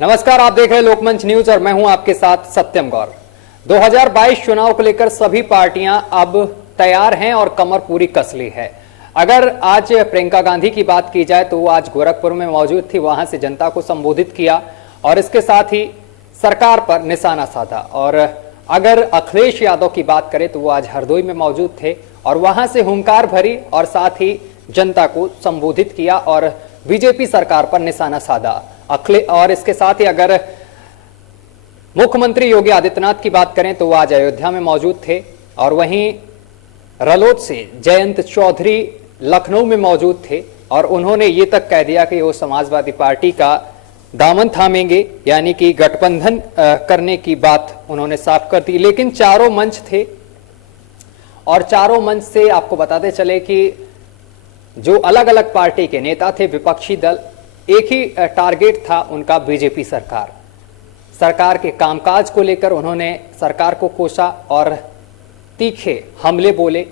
नमस्कार, आप देख रहे हैं लोकमंच न्यूज और मैं हूं आपके साथ सत्यम गौर। 2022 चुनाव को लेकर सभी पार्टियां अब तैयार हैं और कमर पूरी कस ली है। अगर आज प्रियंका गांधी की बात की जाए तो वो आज गोरखपुर में मौजूद थी, वहां से जनता को संबोधित किया और इसके साथ ही सरकार पर निशाना साधा। और अगर अखिलेश यादव की बात करें तो वो आज हरदोई में मौजूद थे और वहां से हुंकार भरी और साथ ही जनता को संबोधित किया और बीजेपी सरकार पर निशाना साधा। और इसके साथ ही अगर मुख्यमंत्री योगी आदित्यनाथ की बात करें तो वो आज अयोध्या में मौजूद थे और वहीं रलोद से जयंत चौधरी लखनऊ में मौजूद थे और उन्होंने ये तक कह दिया कि वो समाजवादी पार्टी का दामन थामेंगे, यानी कि गठबंधन करने की बात उन्होंने साफ कर दी। लेकिन चारों मंच थे और चारों मंच से आपको बताते चले कि जो अलग अलग पार्टी के नेता थे, विपक्षी दल, एक ही टारगेट था उनका, बीजेपी सरकार के कामकाज को लेकर उन्होंने सरकार को कोसा और तीखे हमले बोले।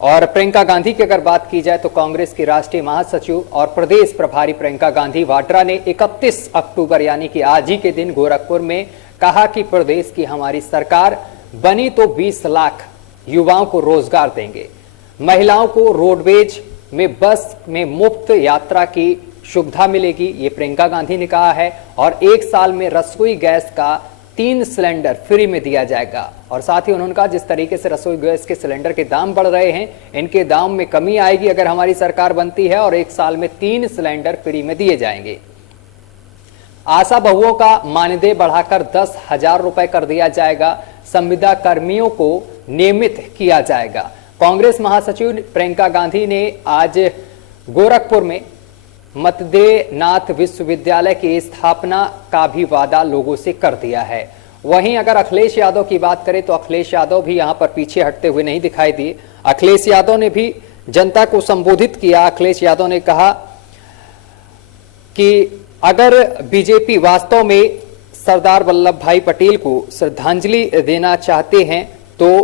और प्रियंका गांधी की अगर बात की जाए तो कांग्रेस की राष्ट्रीय महासचिव और प्रदेश प्रभारी प्रियंका गांधी वाड्रा ने 31 अक्टूबर यानी कि आज ही के दिन गोरखपुर में कहा कि प्रदेश की हमारी सरकार बनी तो 20 लाख युवाओं को रोजगार देंगे, महिलाओं को रोडवेज में बस में मुफ्त यात्रा की सुविधा मिलेगी, ये प्रियंका गांधी ने कहा है। और 1 साल में रसोई गैस का 3 सिलेंडर फ्री में दिया जाएगा। और साथ ही उन्होंने कहा जिस तरीके से रसोई गैस के सिलेंडर के दाम बढ़ रहे हैं, इनके दाम में कमी आएगी अगर हमारी सरकार बनती है और 1 साल में 3 सिलेंडर फ्री में दिए जाएंगे। आशा बहुओं का मानदेय बढ़ाकर 10,000 रुपए कर दिया जाएगा, संविदा कर्मियों को नियमित किया जाएगा। कांग्रेस महासचिव प्रियंका गांधी ने आज गोरखपुर में मतदेनाथ विश्वविद्यालय की स्थापना का भी वादा लोगों से कर दिया है। वहीं अगर अखिलेश यादव की बात करें तो अखिलेश यादव भी यहां पर पीछे हटते हुए नहीं दिखाई दिए। अखिलेश यादव ने भी जनता को संबोधित किया। अखिलेश यादव ने कहा कि अगर बीजेपी वास्तव में सरदार वल्लभ भाई पटेल को श्रद्धांजलि देना चाहते हैं तो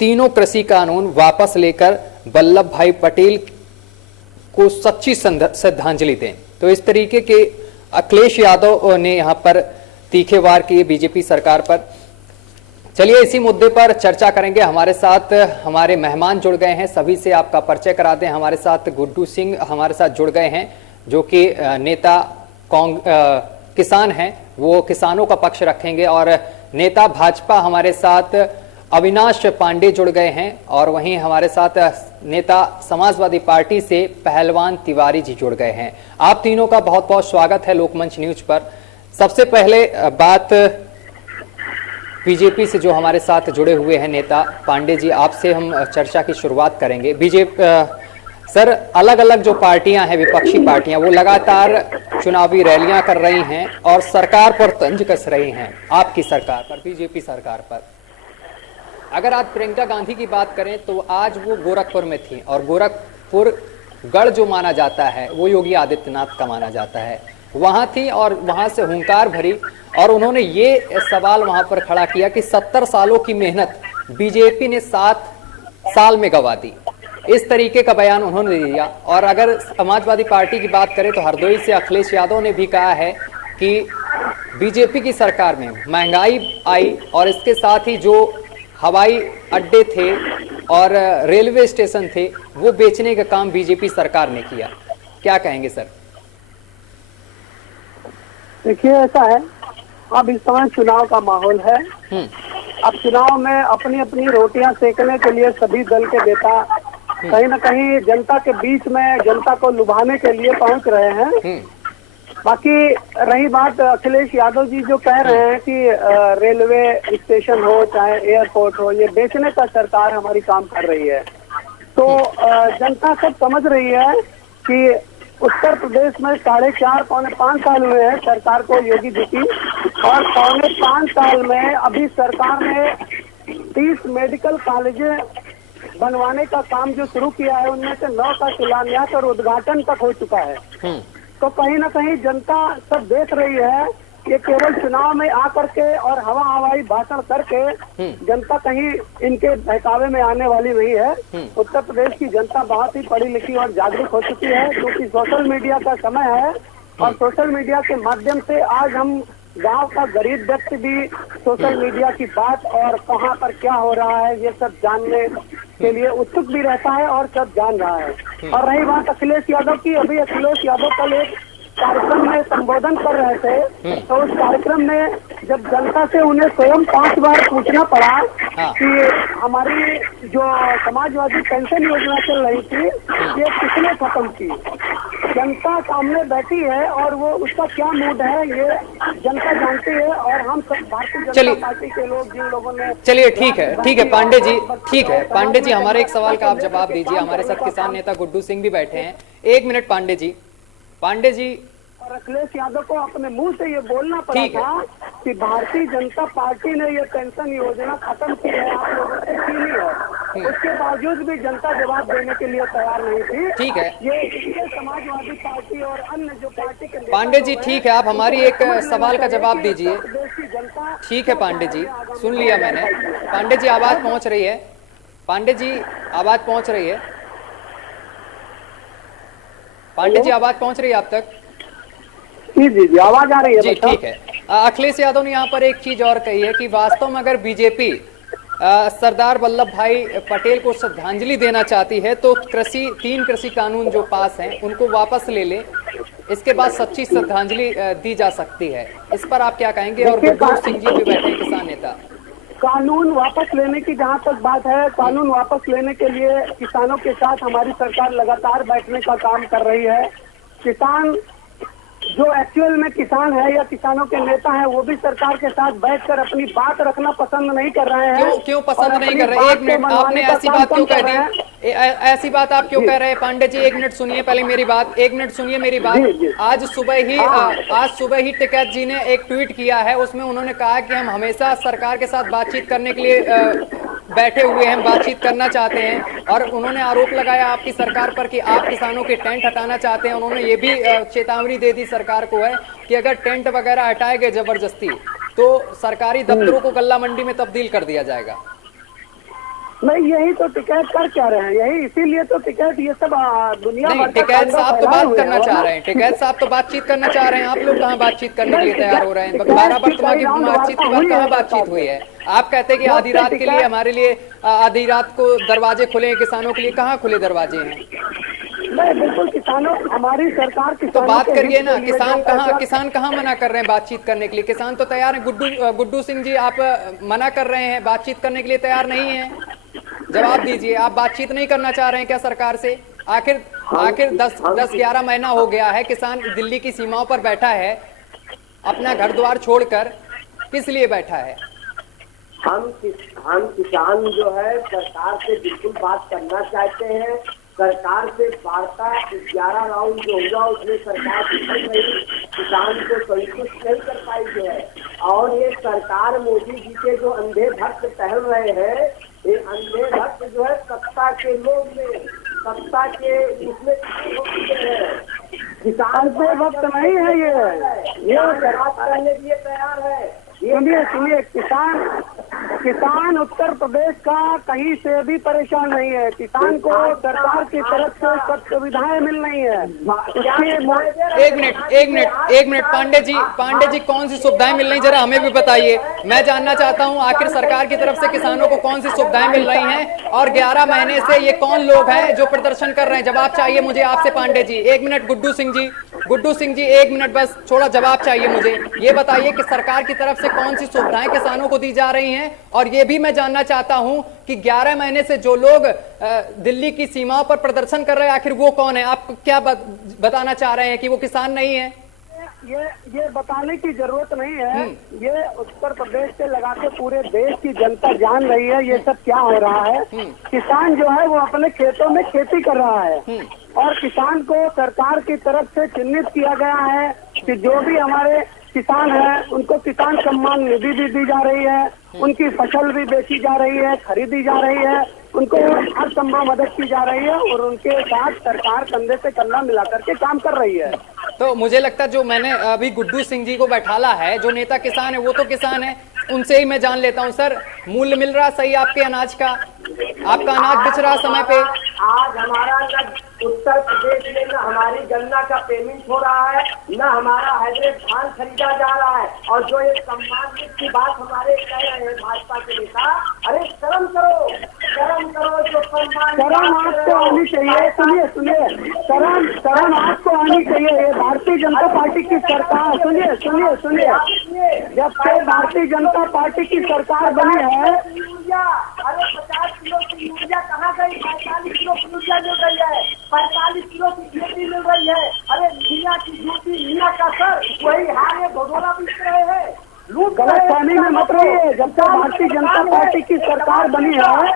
तीनों कृषि कानून वापस लेकर वल्लभ भाई पटेल को सच्ची श्रद्धांजलि दें। तो इस तरीके के अखिलेश यादव ने यहां पर तीखे वार किए बीजेपी सरकार पर। चलिए इसी मुद्दे पर चर्चा करेंगे। हमारे साथ हमारे मेहमान जुड़ गए हैं, सभी से आपका परिचय करा दें। हमारे साथ गुड्डू सिंह हमारे साथ जुड़ गए हैं जो कि नेता किसान हैं, वो किसानों का पक्ष रखेंगे। और नेता भाजपा हमारे साथ अविनाश पांडे जुड़ गए हैं और वहीं हमारे साथ नेता समाजवादी पार्टी से पहलवान तिवारी जी जुड़ गए हैं। आप तीनों का बहुत बहुत स्वागत है लोकमंच न्यूज पर। सबसे पहले बात बीजेपी से जो हमारे साथ जुड़े हुए हैं नेता पांडे जी, आपसे हम चर्चा की शुरुआत करेंगे। सर, अलग अलग जो पार्टियां हैं, विपक्षी पार्टियां, वो लगातार चुनावी रैलियां कर रही हैं और सरकार पर तंज कस रही हैं, आपकी सरकार पर, बीजेपी सरकार पर। अगर आज प्रियंका गांधी की बात करें तो आज वो गोरखपुर में थी और गोरखपुर गढ़ जो माना जाता है वो योगी आदित्यनाथ का माना जाता है, वहां थी और वहां से हुंकार भरी और उन्होंने ये सवाल वहां पर खड़ा किया कि 70 सालों की मेहनत बीजेपी ने 7 साल में गंवा दी। इस तरीके का बयान उन्होंने दिया। और अगर समाजवादी पार्टी की बात करें तो हरदोई से अखिलेश यादव ने भी कहा है कि बीजेपी की सरकार में महंगाई आई और इसके साथ ही जो हवाई अड्डे थे और रेलवे स्टेशन थे वो बेचने का काम बीजेपी सरकार ने किया। क्या कहेंगे सर? देखिए, ऐसा है, अब इस समय चुनाव का माहौल है। अब चुनाव में अपनी अपनी रोटियां सेकने के लिए सभी दल के नेता कहीं ना कहीं जनता के बीच में जनता को लुभाने के लिए पहुंच रहे हैं। बाकी रही बात अखिलेश यादव जी जो कह रहे हैं कि रेलवे स्टेशन हो चाहे एयरपोर्ट हो, ये बेचने का सरकार हमारी काम कर रही है। तो जनता सब समझ रही है कि उत्तर प्रदेश में 4.5 पौने 5 साल हुए हैं सरकार को योगी जी की, और पौने 5 साल में अभी सरकार ने 30 मेडिकल कॉलेजें बनवाने का काम जो शुरू किया है उनमें से 9 का शिलान्यास और उद्घाटन तक हो चुका है। तो कहीं ना कहीं जनता सब देख रही है कि केवल चुनाव में आकर के और हवा हवाई भाषण करके जनता कहीं इनके बहकावे में आने वाली नहीं है। उत्तर प्रदेश की जनता बहुत ही पढ़ी लिखी और जागरूक हो चुकी है, क्योंकि सोशल मीडिया का समय है और सोशल मीडिया के माध्यम से आज हम गांव का गरीब व्यक्ति भी सोशल मीडिया की बात और कहां पर क्या हो रहा है ये सब जानने के लिए उत्सुक भी रहता है और सब जान रहा है। और रही बात अखिलेश यादव की, अभी अखिलेश यादव कल एक कार्यक्रम में संबोधन कर रहे थे, तो उस कार्यक्रम में जब जनता से उन्हें स्वयं 5 बार पूछना पड़ा कि हमारी जो समाजवादी पेंशन योजना चल रही थी ये किसने खत्म की, जनता सामने बैठी है और वो उसका क्या मूड है ये जनता जानती है। और हम सब भारतीय जनता पार्टी के लोग जिन लोगों ने, चलिए ठीक है पांडे जी, ठीक है पांडे जी, हमारे एक सवाल का आप जवाब दीजिए। हमारे साथ किसान नेता गुड्डू सिंह भी बैठे हैं, 1 मिनट पांडे जी। और अखिलेश यादव को अपने मुंह से ये बोलना पड़ा था कि भारतीय जनता पार्टी ने ये पेंशन योजना खत्म की है, आप लोगों से छीनी है, उसके बावजूद भी जनता जवाब देने के लिए तैयार नहीं थी। ठीक है, ये समाजवादी पार्टी और अन्य जो पार्टी के पांडे जी ठीक है, आप हमारी एक सवाल का जवाब दीजिए। ठीक है पांडे जी, सुन लिया मैंने। पांडे जी आवाज पहुंच रही है, पांडे जी आवाज पहुंच रही है, पांडे जी आवाज पहुंच रही है आप तक? जी आवाज आ रही है जी ठीक है। अखिलेश यादव ने यहाँ पर एक चीज और कही है कि वास्तव में अगर बीजेपी सरदार वल्लभ भाई पटेल को श्रद्धांजलि देना चाहती है तो 3 कृषि कानून जो पास हैं उनको वापस ले ले, इसके बाद सच्ची श्रद्धांजलि दी जा सकती है। इस पर आप क्या कहेंगे? और गुड्डू सिंह जी भी बैठे हैं, किसान नेता। कानून वापस लेने की जहाँ तक बात है, कानून वापस लेने के लिए किसानों के साथ हमारी सरकार लगातार बैठने का काम कर रही है। किसान जो एक्चुअल में किसान है या किसानों के नेता हैं वो भी सरकार के साथ बैठकर अपनी बात रखना पसंद नहीं कर रहे हैं। क्यों पसंद नहीं कर रहे? 1 मिनट, आपने ऐसी बात क्यों कह दी? ऐसी बात आप क्यों कह रहे हैं? पांडे जी 1 मिनट सुनिए पहले मेरी बात, 1 मिनट सुनिए मेरी बात। आज सुबह ही टिकैत जी ने एक ट्वीट किया है, उसमें उन्होंने कहा कि हम हमेशा सरकार के साथ बातचीत करने के लिए बैठे हुए हैं, बातचीत करना चाहते हैं। और उन्होंने आरोप लगाया आपकी सरकार पर कि आप किसानों के टेंट हटाना चाहते हैं। उन्होंने ये भी चेतावनी दे दी सरकार को है कि अगर टेंट वगैरह हटाए गए जबरदस्ती तो सरकारी दफ्तरों को गल्ला मंडी में तब्दील कर दिया जाएगा। नहीं, यही तो टिकैत कर क्या रहे हैं, यही इसीलिए तो टिकैत ये सब दुनिया नहीं, टिकैत साहब तो बात करना चाह रहे हैं, टिकैत साहब तो बातचीत करना चाह रहे हैं। आप लोग कहाँ बातचीत करने के लिए तैयार हो रहे हैं? 12 वर्तमान की बातचीत के बाद कहाँ बातचीत हुई है? आप कहते हैं कि आधी रात के लिए हमारे लिए आधी रात को दरवाजे खुले हैं, किसानों के लिए कहाँ खुले दरवाजे हैं? नहीं, बिल्कुल किसानों, हमारी सरकार तो बात करिए ना, किसान कहाँ मना कर रहे हैं बातचीत करने के लिए? किसान तो तैयार है। गुड्डू सिंह जी आप मना कर रहे हैं, बातचीत करने के लिए तैयार नहीं है। जवाब दीजिए, आप बातचीत नहीं करना चाह रहे हैं क्या सरकार से? आखिर 10-11 महीना हो गया है, किसान दिल्ली की सीमाओं पर बैठा है, अपना घर द्वार छोड़कर किस लिए बैठा है? हम किसान जो है सरकार से बिल्कुल बात करना चाहते हैं। सरकार से वार्ता 11 राउंड जो होगा उसमें सरकार किसान को संतुष्ट नहीं कर पाई है। और ये सरकार मोदी जी के जो अंधे भक्त टहल रहे हैं, ये अंधे भक्त जो है सत्ता के लोग में, सत्ता के इसमें किसान से वक्त नहीं है। ये बात करने के लिए तैयार है। सुनिए, किसान उत्तर प्रदेश का कहीं से भी परेशान नहीं है। किसान को सरकार की तरफ से सब सुविधाएं मिल रही है। 1 मिनट पांडे जी कौन सी सुविधाएं मिल रही जरा हमें भी बताइए। मैं जानना चाहता हूं आखिर सरकार की तरफ से किसानों को कौन सी सुविधाएं मिल रही हैं और 11 महीने से ये कौन लोग हैं जो प्रदर्शन कर रहे हैं? जवाब चाहिए मुझे आपसे पांडे जी। 1 मिनट गुड्डू सिंह जी 1 मिनट बस, थोड़ा जवाब चाहिए मुझे। ये बताइए कि सरकार की तरफ से कौन सी सुविधाएं किसानों को दी जा रही हैं? और ये भी मैं जानना चाहता हूं कि 11 महीने से जो लोग दिल्ली की सीमाओं पर प्रदर्शन कर रहे हैं आखिर वो कौन है? आप क्या बताना चाह रहे हैं कि वो किसान नहीं है? ये बताने की जरूरत नहीं है। ये उत्तर प्रदेश से लगा के पूरे देश की जनता जान रही है ये सब क्या हो रहा है। किसान जो है वो अपने खेतों में खेती कर रहा है और किसान को सरकार की तरफ से चिन्हित किया गया है कि जो भी हमारे किसान है उनको किसान सम्मान निधि भी दी जा रही है, उनकी फसल भी बेची जा रही है, खरीदी जा रही है, उनको हर संभव मदद की जा रही है और उनके साथ सरकार कंधे से कंधा मिला करके काम कर रही है। तो मुझे लगता है जो मैंने अभी गुड्डू सिंह जी को बैठाला है, जो नेता किसान है वो तो किसान है, उनसे ही मैं जान लेता हूं। सर, मूल्य मिल रहा सही आपके अनाज का? आपका अनाज बिच रहा समय पे? आज हमारा न उत्तर प्रदेश में न हमारी गन्ना का पेमेंट हो रहा है, न हमारा हैदराबाद धान खरीदा जा रहा है। और जो ये सम्मान की बात हमारे कह रहे हैं भाजपा के नेता, अरे शर्म करो, जो सम्मान शर्म आपको आनी चाहिए। सुनिए शर्म आपको आनी चाहिए। ये भारतीय जनता पार्टी की सरकार, सुनिए जब से भारतीय जनता पार्टी की सरकार बनी है, यूरिया, अरे 50 किलो की यूरिया कहाँ गई? 45 किलो की यूरिया मिल रही है, 45 किलो की ड्यूटी मिल रही है। अरे मियाँ की ड्यूटी, मियाँ का सर, वही हार है, भगोड़ा बीत रहे हैं। गलत फहमी में मत रहिए। जब से भारतीय जनता पार्टी की सरकार बनी है,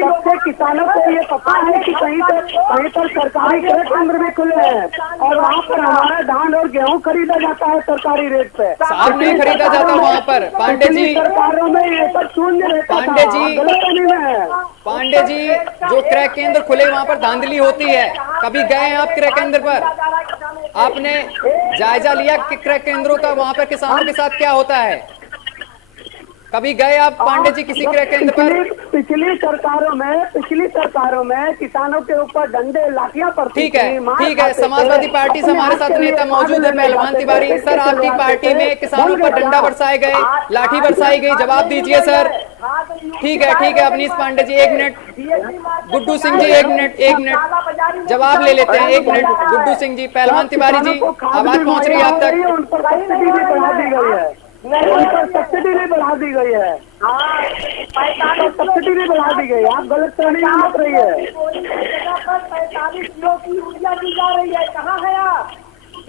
तब से किसानों को ये पता है कि कहीं पर सरकारी क्रय केंद्र भी खुले हैं और वहाँ पर हमारा धान और गेहूँ खरीदा जाता है सरकारी रेट पे। साफ नहीं खरीदा जाता वहाँ पर। पांडे जी, सरकारों में ये सब शून्य रहता था। पांडे जी, गलत फहमी में है। पांडे जी, जो क्रय केंद्र खुले वहाँ पर धांधली होती है। कभी गए हैं आप क्रय केंद्र पर? आपने जायजा लिया कि क्रय केंद्रों का वहाँ पर किसानों के साथ क्या होता है? कभी गए आप पांडे जी किसी क्रय केंद्र पर? पिछली सरकारों में किसानों के ऊपर डंडे लाठियां पड़ती ठीक है। समाजवादी पार्टी से हमारे साथ नेता मौजूद है पहलवान तिवारी सर। आपकी पार्टी में किसानों पर डंडा बरसाए गए, लाठी बरसाई गई, जवाब दीजिए सर। ठीक है अवनीश पांडे जी 1 मिनट। गुड्डू सिंह जी 1 मिनट जवाब ले लेते हैं। 1 मिनट गुड्डू सिंह जी। पहलवान तिवारी जी, आवाज पहुंच रही है आप तक? उन पर सब्सिडी भी बढ़ा दी गई है। सब्सिडी भी बढ़ा दी गई है। सब्सिडी भी बढ़ा दी गई। आप गलत फहमी में मत रही है। 45 किलो की यूरिया दी जा रही है, कहाँ है आप?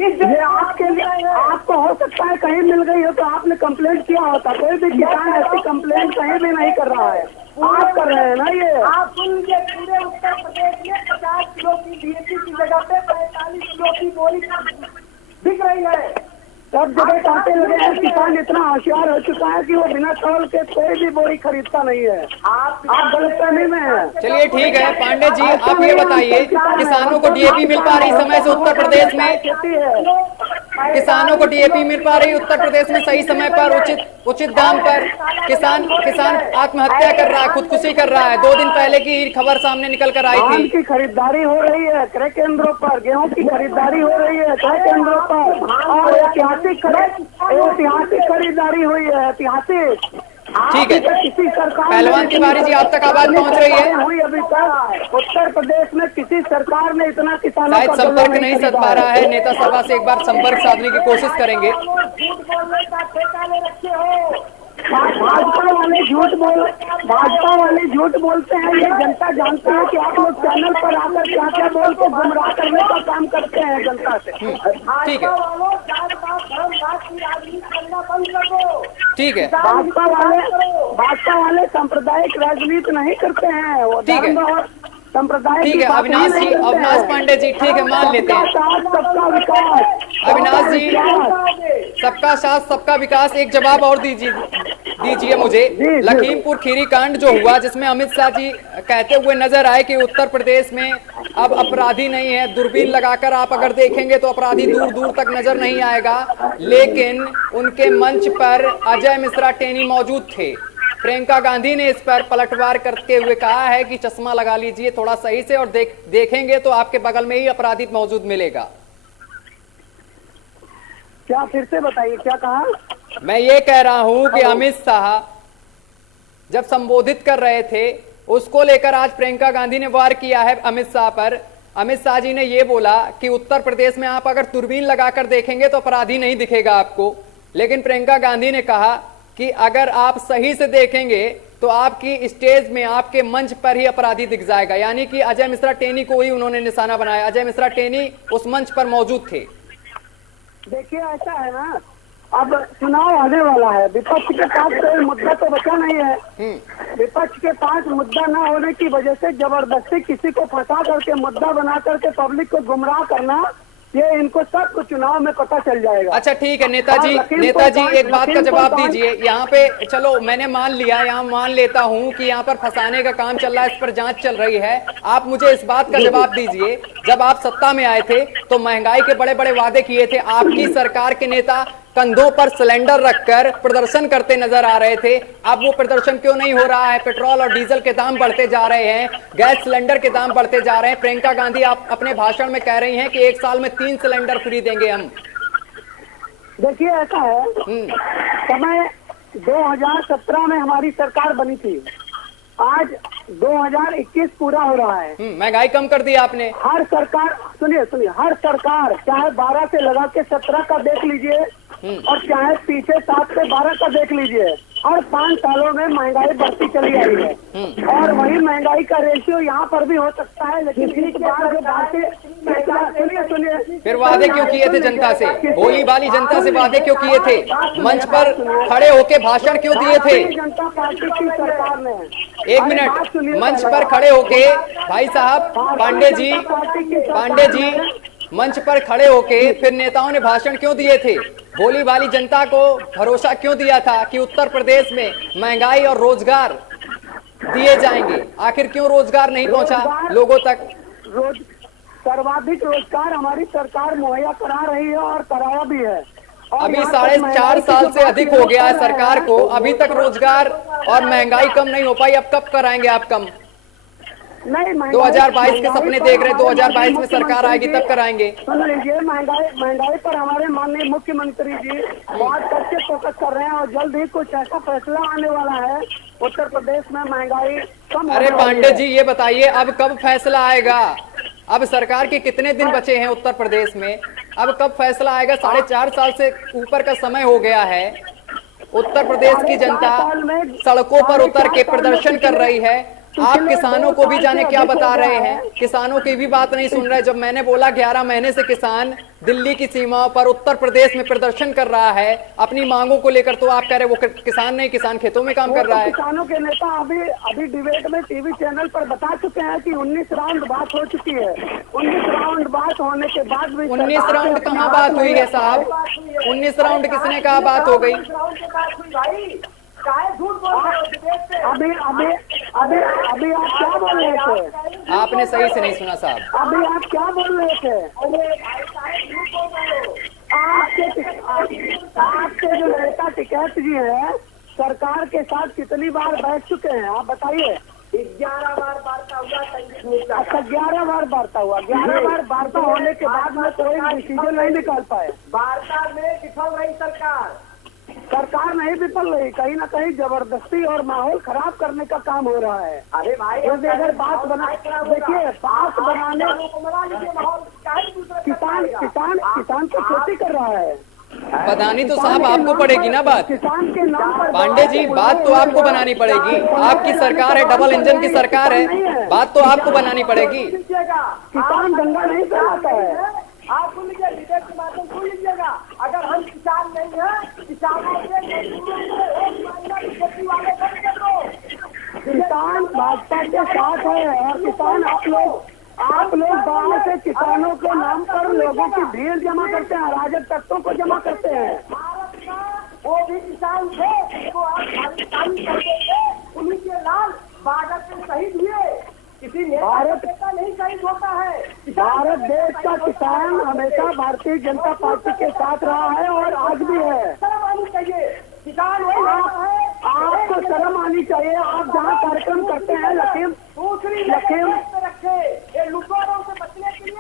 ये आपके लिए, आपको हो सकता है कहीं मिल गई हो तो आपने कंप्लेंट किया होता। कोई भी किसान ऐसी कंप्लेंट कहीं भी नहीं कर रहा है, आप कर रहे हैं ना। ये आप सुन लीजिए, पूरे उत्तर प्रदेश में 50 किलो की डीएपी की जगह पे 45 किलो की बोरी बिक रही है। सब जगह कांटे लगे हैं। किसान इतना होशियार हो चुका है कि वो बिना तौल के कोई भी बोरी खरीदता नहीं है। आप गलत फहमी में हैं। चलिए ठीक है पांडे जी, आप ये बताइए किसानों को डीएपी मिल पा रही समय से उत्तर प्रदेश में? किसानों को डीएपी मिल पा रही उत्तर प्रदेश में सही समय पर, उचित दाम पर? किसान आत्महत्या कर रहा है, खुदकुशी कर रहा है। 2 दिन पहले की खबर सामने निकल कर आई धान थी। की खरीदारी हो रही है क्रय केंद्रों पर, गेहूं की खरीदारी हो रही है क्रय केंद्रों पर, और ऐतिहासिक खरीदारी हुई है। ऐतिहासिक। ठीक है किसी सरकार, पहलवान तिवारी जी, आप तक आवाज पहुंच रही है? हुई अभी तक उत्तर प्रदेश में किसी सरकार ने इतना किसानों शायद संपर्क नहीं सध पा रहा है। नेता सभा से एक बार संपर्क साधने की कोशिश करेंगे। झूठ बोलने का ठेका ले रखे हो। भाजपा वाले झूठ बोलते हैं। ये जनता जानती है कि आप लोग चैनल पर आकर क्या बोल के गुमराह करने का काम करते हैं जनता से। ठीक है ठीक है। भाजपा वाले सांप्रदायिक राजनीति नहीं करते हैं। वो ठीक है संप्रदाय। ठीक है अविनाश जी, अविनाश पांडे जी, ठीक है मान लेते हैं। सबका विकास। अविनाश जी, सबका साथ सबका विकास। एक जवाब और दीजिए मुझे। लखीमपुर खीरी कांड जो हुआ, जिसमें अमित शाह जी कहते हुए नजर आए कि उत्तर प्रदेश में अब अपराधी नहीं है, दूरबीन लगाकर आप अगर देखेंगे तो अपराधी दूर दूर तक नजर नहीं आएगा, लेकिन उनके मंच पर अजय मिश्रा टेनी मौजूद थे। प्रियंका गांधी ने इस पर पलटवार करते हुए कहा है कि चश्मा लगा लीजिए थोड़ा सही से और देखेंगे तो आपके बगल में ही अपराधी मौजूद मिलेगा। क्या फिर से बताइए, क्या कहा? मैं ये कह रहा हूं कि अमित शाह जब संबोधित कर रहे थे, उसको लेकर आज प्रियंका गांधी ने वार किया है अमित शाह पर। अमित शाह जी ने ये बोला कि उत्तर प्रदेश में आप अगर दूरबीन लगाकर देखेंगे तो अपराधी नहीं दिखेगा आपको, लेकिन प्रियंका गांधी ने कहा कि अगर आप सही से देखेंगे तो आपकी स्टेज में, आपके मंच पर ही अपराधी दिख जाएगा। यानी कि अजय मिश्रा टेनी को ही उन्होंने निशाना बनाया। अजय मिश्रा टेनी उस मंच पर मौजूद थे। देखिए ऐसा है ना, अब चुनाव आने वाला है, विपक्ष के पास कोई मुद्दा तो बचा नहीं है। विपक्ष के पास मुद्दा न होने की वजह से जबरदस्ती किसी को फंसा करके मुद्दा बना करके पब्लिक को गुमराह करना, ये इनको सबको चुनाव में पता चल जाएगा। अच्छा ठीक है नेताजी, एक बात का जवाब दीजिए। यहाँ पे चलो मैंने मान लिया, यहाँ मान लेता हूँ कि यहाँ पर फंसाने का काम चल रहा है, इस पर जांच चल रही है। आप मुझे इस बात का जवाब दीजिए, जब आप सत्ता में आए थे तो महंगाई के बड़े बड़े वादे किए थे, आपकी सरकार के नेता कंधों पर सिलेंडर रखकर प्रदर्शन करते नजर आ रहे थे। अब वो प्रदर्शन क्यों नहीं हो रहा है? पेट्रोल और डीजल के दाम बढ़ते जा रहे हैं, गैस सिलेंडर के दाम बढ़ते जा रहे हैं। प्रियंका गांधी आप अपने भाषण में कह रही हैं कि 1 साल में 3 सिलेंडर फ्री देंगे हम। देखिए ऐसा है, समय 2017 में हमारी सरकार बनी थी, आज 2021 पूरा हो रहा है। महंगाई कम कर दी आपने। हर सरकार, सुनिए, हर सरकार चाहे 12 से लगा के 17 का देख लीजिए और चाहे पीछे 7 से 12 का देख लीजिए, हर 5 सालों में महंगाई बढ़ती चली आई है। और वही महंगाई का रेशियो यहाँ पर भी हो सकता है, लेकिन इस बार जो बातें, सुनिए, फिर वादे क्यों किए थे जनता से? भोली भाली जनता से वादे क्यों किए थे? मंच पर खड़े होके भाषण क्यों दिए थे? जनता पार्टी की सरकार ने, 1 मिनट, मंच पर खड़े होके भाई साहब पांडे जी मंच पर खड़े होके फिर नेताओं ने भाषण क्यों दिए थे? भोली भाली जनता को भरोसा क्यों दिया था कि उत्तर प्रदेश में महंगाई और रोजगार दिए जाएंगे? आखिर क्यों रोजगार नहीं पहुंचा लोगों तक? सर्वाधिक रोजगार हमारी सरकार मुहैया करा रही है और कराया भी है। अभी 4.5 साल से अधिक हो गया है सरकार को, अभी तक रोजगार और महंगाई कम नहीं हो पाई। अब कब कराएंगे आप कम? नहीं, 2022 के सपने देख रहे हैं, 2022 में सरकार आएगी तब कराएंगे। सुन लीजिए, महंगाई पर हमारे माननीय मुख्यमंत्री जी बहुत करके फोकस कर रहे हैं और जल्द ही कुछ ऐसा फैसला आने वाला है उत्तर प्रदेश में महंगाई कम। अरे पांडे जी ये बताइए अब कब फैसला आएगा? अब सरकार के कितने दिन बचे हैं उत्तर प्रदेश में? अब कब फैसला आएगा? 4.5 साल से ऊपर का समय हो गया है। उत्तर प्रदेश की जनता सड़कों पर उतर के प्रदर्शन कर रही है। आप किसानों को भी जाने क्या बता रहे हैं, किसानों की भी बात नहीं सुन रहे। जब मैंने बोला 11 महीने से किसान दिल्ली की सीमाओं पर उत्तर प्रदेश में प्रदर्शन कर रहा है अपनी मांगों को लेकर, तो आप कह रहे वो किसान नहीं, किसान खेतों में काम कर रहा है। किसानों के नेता अभी डिबेट में टीवी चैनल पर बता चुके हैं कि 19 राउंड बात हो चुकी है। 19 राउंड बात होने के बाद भी 19 राउंड कहाँ बात हुई है साहब? 19 राउंड किसने कहा बात हो गई? अभी आप क्या बोल रहे थे? आपने सही से नहीं सुना साहब। अभी आप क्या बोल रहे थे? आपके जो नेता टिकैत जी है सरकार के साथ कितनी बार बैठ चुके हैं आप बताइए? 11 बार वार्ता हुआ। अच्छा, 11 बार वार्ता हुआ। 11 बार वार्ता होने के बाद में कोई डिसीजन नहीं निकाल पाए। वार्ता में विफल रही सरकार नहीं विफल रही, कहीं ना कहीं जबरदस्ती और माहौल खराब करने का काम हो रहा है। अरे भाई, अगर बात बना, देखिए बात बनाने, किसान तो खेती कर रहा है। बतानी तो साहब आपको पड़ेगी ना बात। किसान के नाम पर पांडे जी बात तो आपको बनानी पड़ेगी। आपकी सरकार है, डबल इंजन की सरकार है, बात तो आपको बनानी पड़ेगी। किसान दंगा नहीं कराता है। आप सुन लीजिए, डिबेट के माध्यम सुन लीजिएगा। अगर हम किसान नहीं है, किसानों किसान भाजपा के साथ है और किसान आप लोग गाँव से किसानों के नाम पर लोगों की भीड़ जमा करते हैं, अराजक तत्वों को जमा करते हैं। वो भी किसान थे तो आप खालिस्तानी करते थे, उन्हीं के लाल बॉर्डर पे शहीद हुए। किसी भारत का नहीं शहीद होता है। भारत देश का किसान हमेशा भारतीय जनता पार्टी के साथ रहा है और आज भी है। शर्म आनी चाहिए, किसान आपको शर्म आनी चाहिए। आप जहाँ कार्यक्रम करते हैं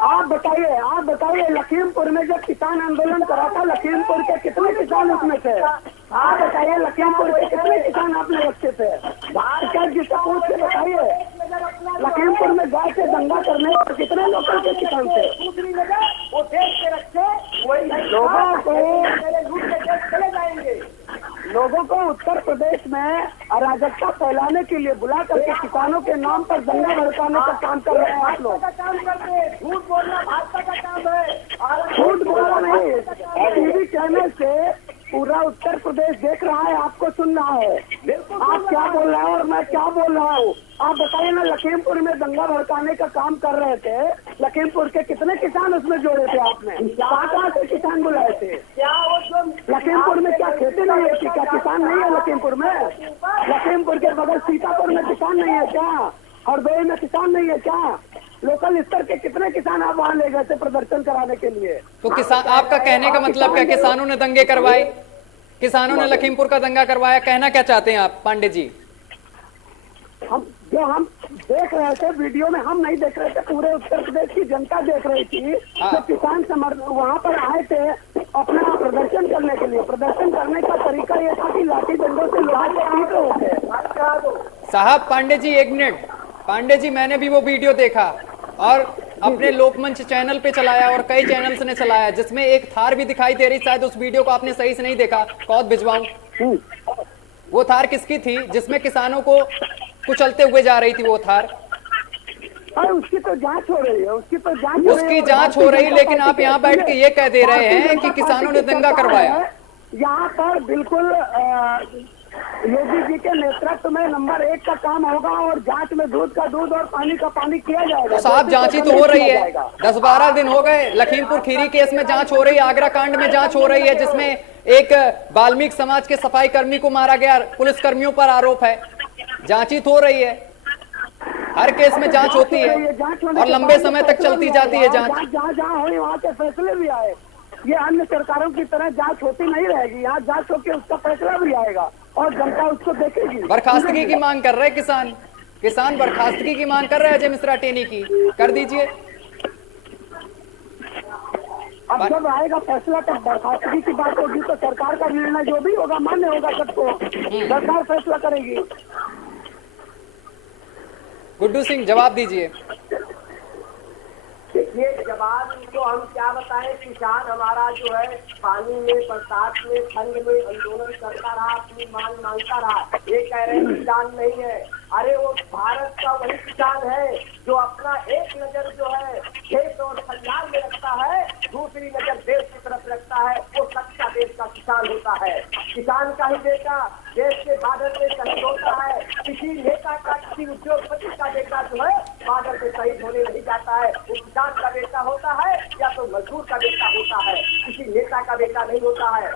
आप बताइए लखीमपुर में जब किसान आंदोलन करा था, लखीमपुर के कितने किसान उसमें थे? आप बताइए लखीमपुर के कितने किसान आपने रखे थे? भारत जिससे पूछ के बताइए लखीमपुर में गए थे दंगा करने और कितने लोकल के किसान थे? दूसरी जगह वो देश के रखे वही लोगों को उत्तर प्रदेश में अराजकता फैलाने के लिए बुला करके किसानों के नाम पर दंगा भड़काने का काम कर रहे हैं आप लोग। काम करते हैं, झूठ बोलना भाजपा का काम है। झूठ बोलना नहीं, टीवी चैनल से पूरा उत्तर प्रदेश देख रहा है, आपको सुन रहा है। आप क्या बोल रहे हैं और मैं क्या बोल रहा हूँ? आप बताइए ना, लखीमपुर में दंगा भड़काने का काम कर रहे थे, लखीमपुर के कितने किसान उसमें जोड़े थे आपने? कहाँ से किसान बुलाए थे? लखीमपुर में क्या खेती नहीं है? क्या किसान नहीं है लखीमपुर में? लखीमपुर के बगल सीतापुर में किसान नहीं है क्या? हरदोई में किसान नहीं है क्या? लोकल स्तर के कितने किसान आप वहाँ ले गए थे प्रदर्शन कराने के लिए? तो किसान, आपका कहने का मतलब क्या, किसानों ने दंगे करवाए? किसानों ने लखीमपुर का दंगा करवाया, कहना क्या चाहते हैं आप पांडे जी? हम देख रहे थे वीडियो में, हम नहीं देख रहे थे, पूरे उत्तर प्रदेश की जनता देख रही थी। जो किसान वहाँ पर आए थे अपना प्रदर्शन करने के लिए, प्रदर्शन करने का तरीका ये था कि लाठी डंडों से लोहा से पीट रहे थे। साहब पांडे जी, एक मिनट। पांडे जी, मैंने भी वो वीडियो देखा और अपने लोकमंच चैनल पे चलाया और कई चैनल्स ने चलाया, जिसमें एक थार भी दिखाई दे रही। शायद उस वीडियो को आपने सही से नहीं देखा, कौद भिजवाऊं? वो थार किसकी थी जिसमें किसानों को कुचलते हुए जा रही थी वो थार? उसकी तो जांच हो रही है, उसकी जांच हो रही, लेकिन आप यहाँ बैठ के ये कह दे रहे हैं कि किसानों ने दंगा करवाया। यहाँ पर बिल्कुल योगी जी के नेतृत्व में नंबर 1 का काम होगा और जांच में दूध का दूध और पानी का पानी किया जाएगा। तो साहब, जांच ही तो हो रही है। 10-12 दिन हो गए, लखीमपुर खीरी केस में जांच हो रही है, आगरा कांड में जांच हो रही है, जिसमें एक वाल्मीकि समाज के सफाई कर्मी को मारा गया, पुलिस कर्मियों पर आरोप है। जांच ही तो हो रही है, हर केस में जांच होती है और लंबे समय तक चलती जाती है जांच। जहाँ हुई वहाँ के फैसले भी आए। ये अन्य सरकारों की तरह जांच होती नहीं रहेगी, यहाँ जांच होकर उसका फैसला भी आएगा और जनता उसको देखेगी। बर्खास्तगी की मांग कर रहे हैं किसान बर्खास्तगी की मांग कर रहे हैं अजय मिश्रा टेनी की, कर दीजिए। अब जब आएगा फैसला तब बर्खास्तगी की बात होगी, तो सरकार का निर्णय जो भी होगा मान्य होगा सबको, सरकार फैसला करेगी। गुड्डू सिंह, जवाब दीजिए। देखिए, जवाब तो हम क्या बताएं, किसान हमारा जो है पानी में, बरसात में, ठंड में आंदोलन करता रहा, अपनी मांग मांगता रहा। ये कह रहे हैं किसान नहीं है, अरे वो भारत का वही किसान है जो अपना एक नजर जो है खेत और खलिहान में रखता है, दूसरी नजर देश की तरफ रखता है, वो सच्चा देश का किसान होता है। किसान का ही बेटा देश के बॉर्डर में शहीद होता है, किसी नेता का, किसी उद्योगपति का बेटा जो है बॉर्डर पे शहीद होने नहीं जाता है, वो किसान का बेटा होता है या तो मजदूर का बेटा होता है, किसी नेता का बेटा नहीं होता है।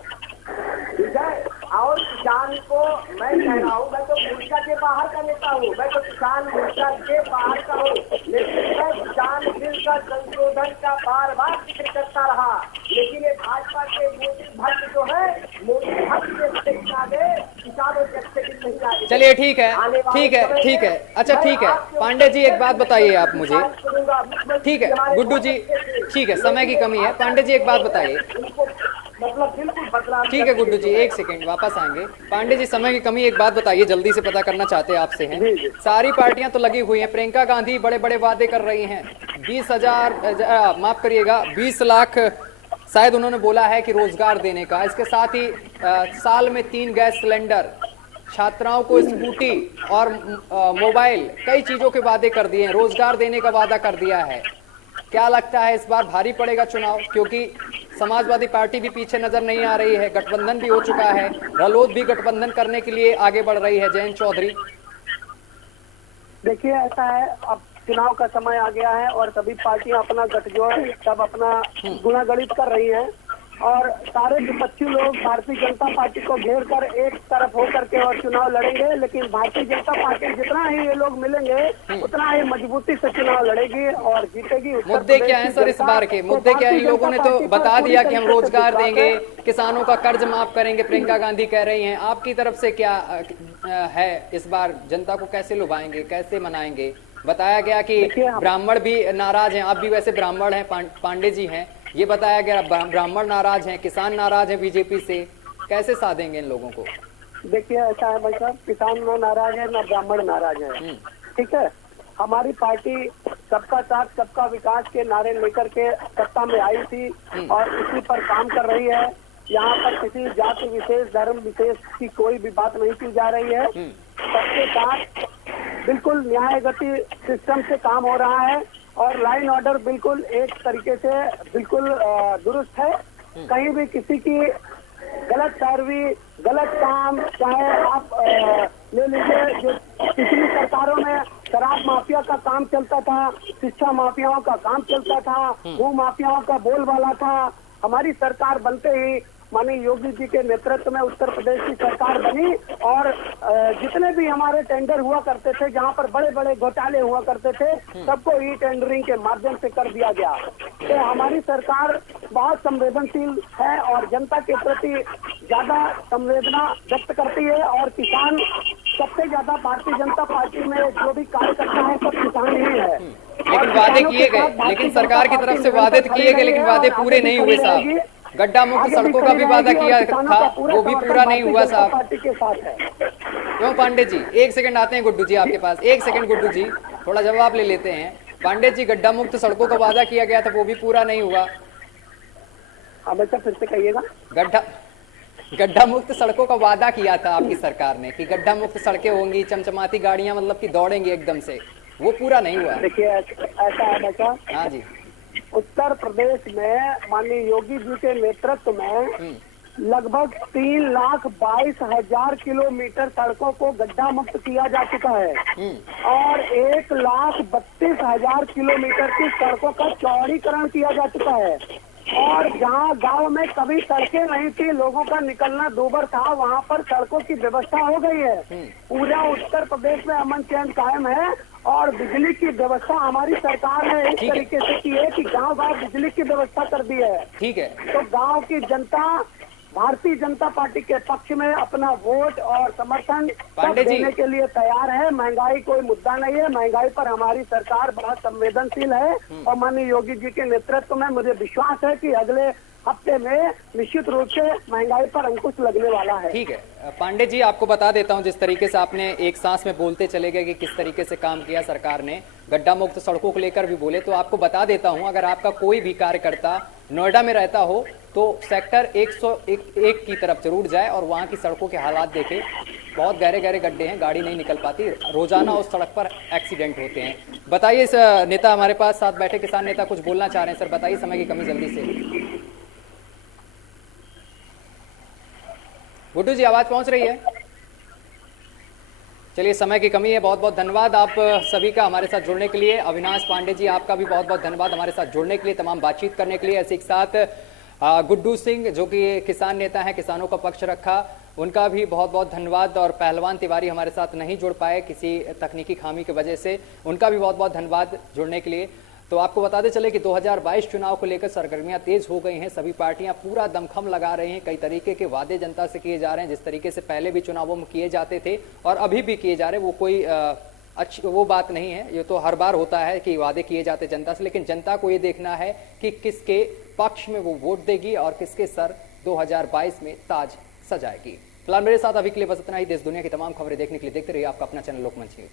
ठीक है, और किसान को मैं कह रहा हूँ, मैं तो मोर्चा के बाहर का नेता हूँ, मैं तो किसान मोर्चा के बाहर का हूँ, लेकिन मैं किसान बिल का संशोधन का बार बार जिक्र करता रहा। लेकिन ये भाजपा के मोदी भक्त जो है, मोदी भक्त के किसानों के अच्छे बिल नहीं आए। चलिए, ठीक है। अच्छा, ठीक है पांडे जी, एक बात बताइए आप मुझे। ठीक है गुड्डू जी, ठीक है, समय की कमी है। पांडे जी एक बात बताइए। मतलब बिल्कुल बदलाव। ठीक है गुड्डू जी, एक सेकंड, वापस आएंगे। पांडे जी, समय की कमी, एक बात बताइए, जल्दी से पता करना चाहते हैं आपसे हैं। सारी पार्टियां तो लगी हुई हैं, प्रियंका गांधी बड़े बड़े वादे कर रही हैं, 20 लाख शायद उन्होंने बोला है कि रोजगार देने का। इसके साथ ही साल में 3 गैस सिलेंडर, छात्राओं को स्कूटी और मोबाइल, कई चीजों के वादे कर दिए हैं, रोजगार देने का वादा कर दिया है। क्या लगता है इस बार भारी पड़ेगा चुनाव? क्योंकि समाजवादी पार्टी भी पीछे नजर नहीं आ रही है, गठबंधन भी हो चुका है, रालोद भी गठबंधन करने के लिए आगे बढ़ रही है। जयंत चौधरी, देखिए ऐसा है, अब चुनाव का समय आ गया है और सभी पार्टियां अपना गठजोड़ सब अपना गुणागणित कर रही हैं और सारे विपक्षी लोग भारतीय जनता पार्टी को घेर कर एक तरफ होकर के और चुनाव लड़ेंगे। लेकिन भारतीय जनता पार्टी जितना ही ये लोग मिलेंगे उतना ही मजबूती से चुनाव लड़ेगी और जीतेगी। मुद्दे क्या हैं सर इस बार के? मुद्दे क्या है? इन लोगों ने तो बता दिया कि हम रोजगार देंगे, किसानों का कर्ज माफ करेंगे, प्रियंका गांधी कह रही हैं। आपकी तरफ से क्या है इस बार? जनता को कैसे लुभाएंगे, कैसे मनाएंगे? बताया गया कि ब्राह्मण भी नाराज हैं, आप भी वैसे ब्राह्मण हैं, पांडे जी हैं, ये बताया गया ब्राह्मण नाराज हैं, किसान नाराज हैं बीजेपी से, कैसे साधेंगे इन लोगों को? देखिए ऐसा है भाई साहब, किसान ना नाराज है ना ब्राह्मण नाराज है, ठीक है। हमारी पार्टी सबका साथ सबका विकास के नारे लेकर के सत्ता में आई थी और इसी पर काम कर रही है। यहाँ पर किसी जाति विशेष, धर्म विशेष की कोई भी बात नहीं की जा रही है। सबके साथ बिल्कुल न्याय गति सिस्टम से काम हो रहा है और लाइन ऑर्डर बिल्कुल एक तरीके से बिल्कुल दुरुस्त है। कहीं भी किसी की गलत पैरवी, गलत काम, चाहे आप ले लीजिए, जो पिछली सरकारों में शराब माफिया का काम चलता था, शिक्षा माफियाओं का काम चलता था, भू माफियाओं का बोलबाला था, हमारी सरकार बनते ही माननीय योगी जी के नेतृत्व में उत्तर प्रदेश की सरकार बनी और जितने भी हमारे टेंडर हुआ करते थे, जहां पर बड़े बड़े घोटाले हुआ करते थे, सबको ई टेंडरिंग के माध्यम से कर दिया गया। तो हमारी सरकार बहुत संवेदनशील है और जनता के प्रति ज्यादा संवेदना व्यक्त करती है और किसान सबसे ज्यादा भारतीय जनता पार्टी में जो भी कार्य करता है सब किसान ही है। लेकिन वादे किए गए, लेकिन सरकार की तरफ से वादे तो किए गए, लेकिन वादे पूरे नहीं हुए साहब। गड्ढा मुक्त सड़कों का भी वादा किया था, वो भी पूरा नहीं हुआ साहब। पार्टी के साथ है। क्यों पांडे जी, एक सेकंड आते हैं गुड्डू जी आपके पास, एक सेकंड गुड्डू जी, थोड़ा जवाब ले लेते हैं। पांडे जी, गड्ढा मुक्त सड़कों का वादा किया गया था, वो भी पूरा नहीं हुआ। हमेशा फिर से कहिएगा। गड्ढा मुक्त सड़कों का वादा किया था आपकी सरकार ने कि गड्ढा मुक्त सड़कें होंगी, चमचमाती गाड़ियां मतलब कि दौड़ेंगी एकदम से, वो पूरा नहीं हुआ। देखिए ऐसा है बेटा, हाँ जी, उत्तर प्रदेश में माननीय योगी जी के नेतृत्व में लगभग 3,22,000 किलोमीटर सड़कों को गड्ढा मुक्त किया जा चुका है और 1,32,000 किलोमीटर की सड़कों का चौड़ीकरण किया जा चुका है। और जहाँ गांव में कभी सड़कें नहीं थी, लोगों का निकलना दूभर था, वहाँ पर सड़कों की व्यवस्था हो गई है। पूरा उत्तर प्रदेश में अमन चैन कायम है और बिजली की व्यवस्था हमारी सरकार ने इस तरीके से की है कि गांव-गांव बिजली की व्यवस्था कर दी है। ठीक है, तो गांव की जनता भारतीय जनता पार्टी के पक्ष में अपना वोट और समर्थन सब देने के लिए तैयार है। महंगाई कोई मुद्दा नहीं है, महंगाई पर हमारी सरकार बहुत संवेदनशील है और माननीय योगी जी के नेतृत्व में मुझे विश्वास है कि अगले हफ्ते में निश्चित रूप से महंगाई पर अंकुश लगने वाला है। ठीक है पांडे जी, आपको बता देता हूं, जिस तरीके से आपने एक सांस में बोलते चले गए कि किस तरीके से काम किया सरकार ने, गड्ढा मुक्त सड़कों को लेकर भी बोले, तो आपको बता देता हूं, अगर आपका कोई भी कार्यकर्ता नोएडा में रहता हो तो सेक्टर 101 की तरफ जरूर जाए और वहां की सड़कों के हालात देखे। बहुत गहरे गहरे गड्ढे हैं, गाड़ी नहीं निकल पाती, रोजाना उस सड़क पर एक्सीडेंट होते हैं। बताइए, इस नेता हमारे पास साथ बैठे किसान नेता कुछ बोलना चाह रहे हैं, सर बताइए, समय की कमी जल्दी से। गुड्डू जी, आवाज पहुंच रही है? चलिए, समय की कमी है, बहुत बहुत धन्यवाद आप सभी का हमारे साथ जुड़ने के लिए। अविनाश पांडे जी, आपका भी बहुत बहुत धन्यवाद हमारे साथ जुड़ने के लिए, तमाम बातचीत करने के लिए। ऐसे एक साथ गुड्डू सिंह जो कि किसान नेता हैं, किसानों का पक्ष रखा, उनका भी बहुत बहुत धन्यवाद। और पहलवान तिवारी हमारे साथ नहीं जुड़ पाए किसी तकनीकी खामी की वजह से, उनका भी बहुत बहुत धन्यवाद जुड़ने के लिए। तो आपको बताते चले कि 2022 चुनाव को लेकर सरगर्मियां तेज हो गई हैं, सभी पार्टियां पूरा दमखम लगा रही हैं, कई तरीके के वादे जनता से किए जा रहे हैं, जिस तरीके से पहले भी चुनावों में किए जाते थे और अभी भी किए जा रहे हैं, वो कोई अच्छी वो बात नहीं है। ये तो हर बार होता है कि वादे किए जाते जनता से, लेकिन जनता को ये देखना है कि किसके पक्ष में वो वोट देगी और किसके सर 2022 में ताज सजाएगी। फिलहाल मेरे साथ अभी के लिए बस इतना ही। देश दुनिया की तमाम खबरें देखने के लिए देखते रहिए आपका अपना चैनल लोकमंच न्यूज।